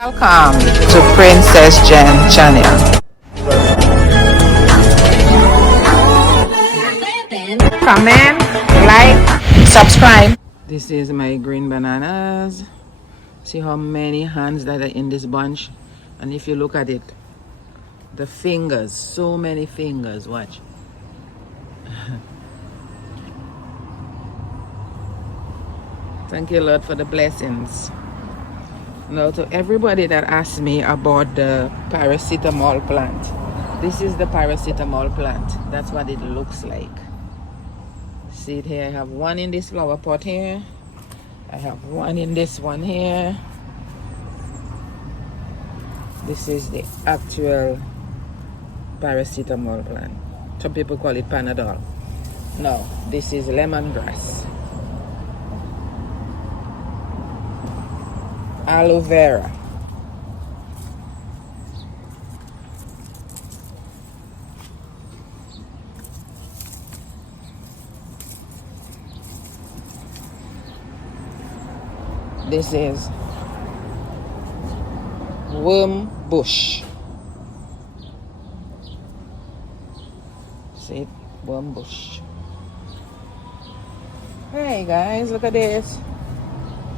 Welcome to Princess Jen channel. Comment, like, subscribe. This is my green bananas. See how many hands that are in this bunch? And if you look at it, the fingers, so many fingers, watch. Thank you, Lord, for the blessings. Now, to everybody that asked me about the paracetamol plant, this is the paracetamol plant. That's what it looks like. See it here? I have one in this flower pot here. I have one in this one here. This is the actual paracetamol plant. Some people call it Panadol. No, this is lemongrass. Aloe vera. This is worm bush. See it? Worm bush. Hey guys, look at this.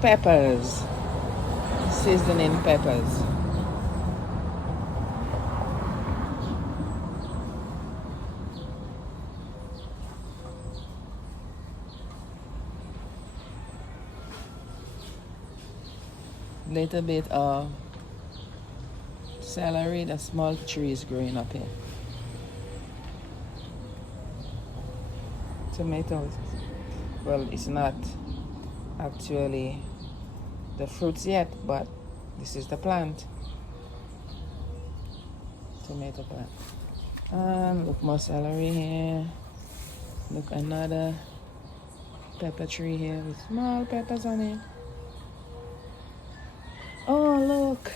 Peppers. Seasoning peppers. Little bit of celery. The small trees growing up here. Tomatoes. Well, it's not actually the fruits yet, but this is the plant. Tomato plant. And look, more celery here. Look, another pepper tree here with small peppers on it. Oh, look.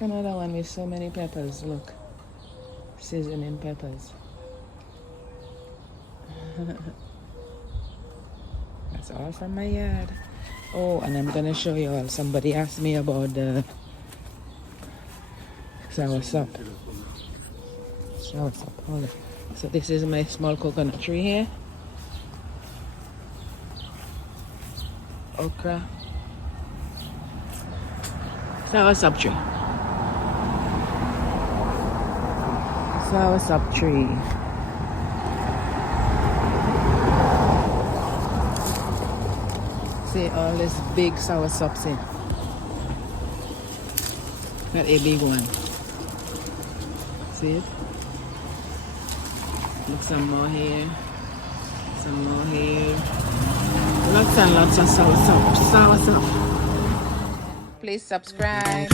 Another one with so many peppers. Look. Seasoning peppers. That's all from my yard. Oh, and I'm gonna show you all. Somebody asked me about the soursop. Soursop. Hold on. So this is my small coconut tree here. Okra. Soursop tree. Soursop tree. See all this big soursops in. Not a big one. See it? Look, some more here. Some more here. Lots and lots of soursop. Please subscribe.